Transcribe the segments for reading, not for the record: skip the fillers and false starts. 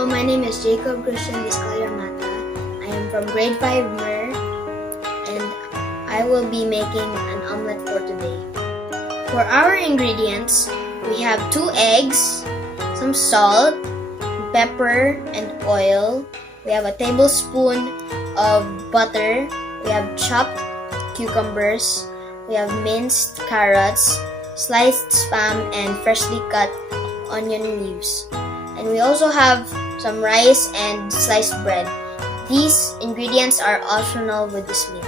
Hello, my name is Jacob Christian Mata. I am from grade 5 MER, and I will be making an omelette for today. For our ingredients, we have 2 eggs, some salt, pepper, and oil. We have a tablespoon of butter. We have chopped cucumbers. We have minced carrots, sliced spam, and freshly cut onion leaves. And we also have some rice and sliced bread. These ingredients are optional with this meal.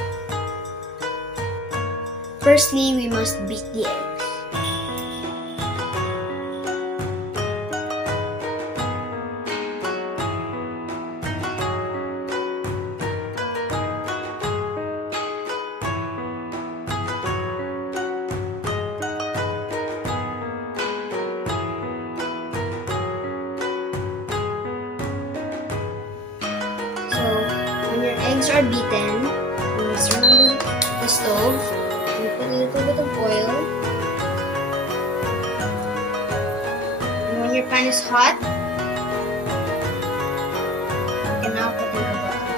Firstly, we must beat the eggs. So, when your eggs are beaten, you must turn on the stove and put a little bit of oil. And when your pan is hot, you can now put in the butter.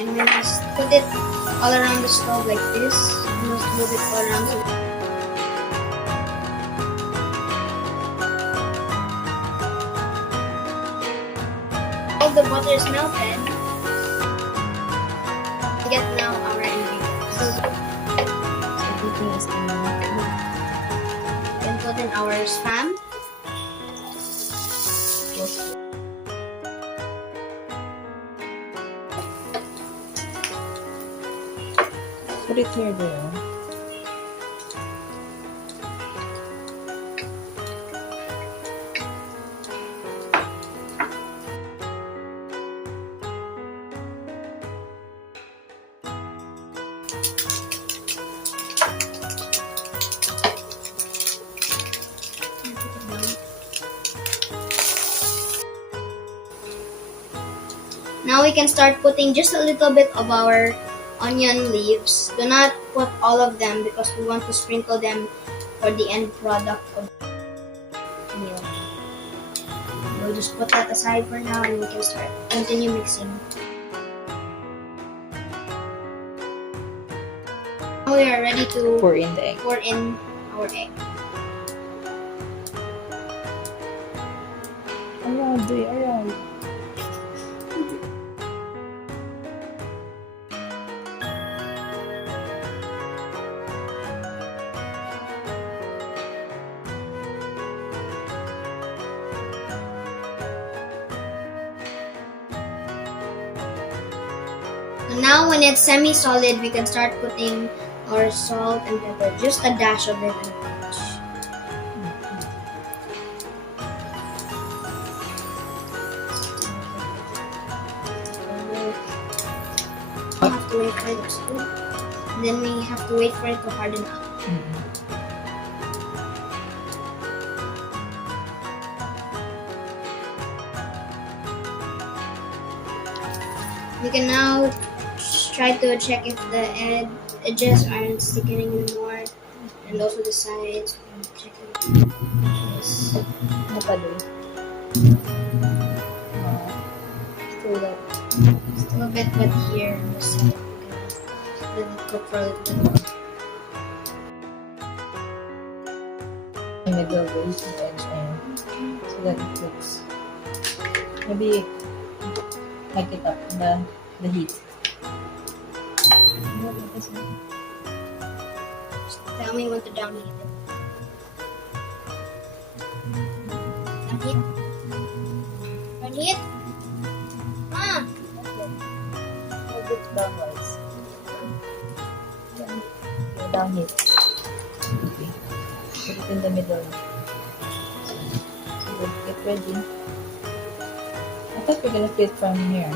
And then just put it all around the stove like this. You must move it all around the all the butter is melted. We get now our ingredients. So everything is melted. Then put in our spam. Put it here, there. Now we can start putting just a little bit of our onion leaves. Do not put all of them because we want to sprinkle them for the end product of the meal. We'll just put that aside for now and we can continue mixing. Now we are ready to Pour in the egg. pour in our egg. Around. And now when it's semi-solid, we can start putting our salt and pepper. Just a dash of it and much. We have to wait for it to cook. Then we have to wait for it to harden up. We can now try to check if the edges aren't sticking anymore, and also the sides. Check it. Yes. Still a bit wet here on the side. Let it cook for a little bit more. Middle raise the edge so that it cooks. Maybe hike it up the heat. Just tell me when to downheat it. Downheat? Downheat? Ah! A bit downwards. Downheat. Okay. Put it in the middle. So get ready. I thought we're gonna fit from here.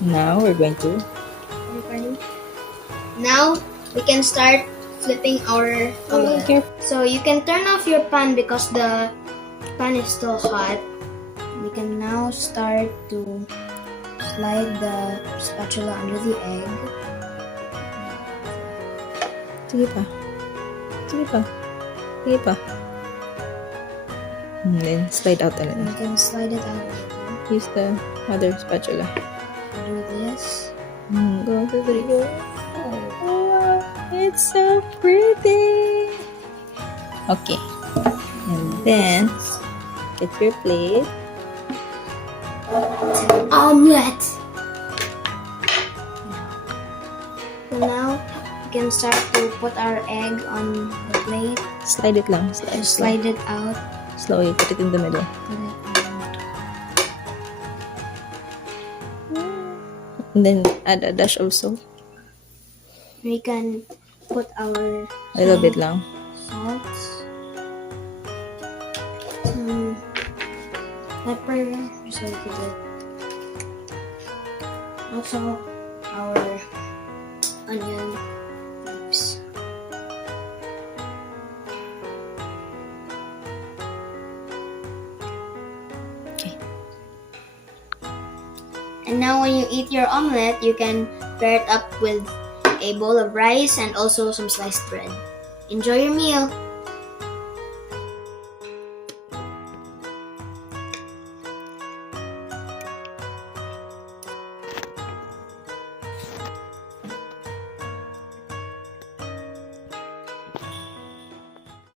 Now we're going to. Now we can start flipping our omelette. So you can turn off your pan because the pan is still hot. We can now start to slide the spatula under the egg. Sige pa. Sige pa. Sige pa. And then, slide out a You little. can slide it out. Use the other spatula. Do this. Go to the go. Oh, it's so pretty. Okay. And then, get your plate. Omelette! So now, we can start to put our egg on the plate. Slide it lang. Slide it out. Slowly. Put it in the middle. Put it And then, add a dash of salt. We can put our A little bit lang. salts, some pepper, so we could get also our onion leaves. Okay. And now when you eat your omelette, you can pair it up with a bowl of rice and also some sliced bread. Enjoy your meal!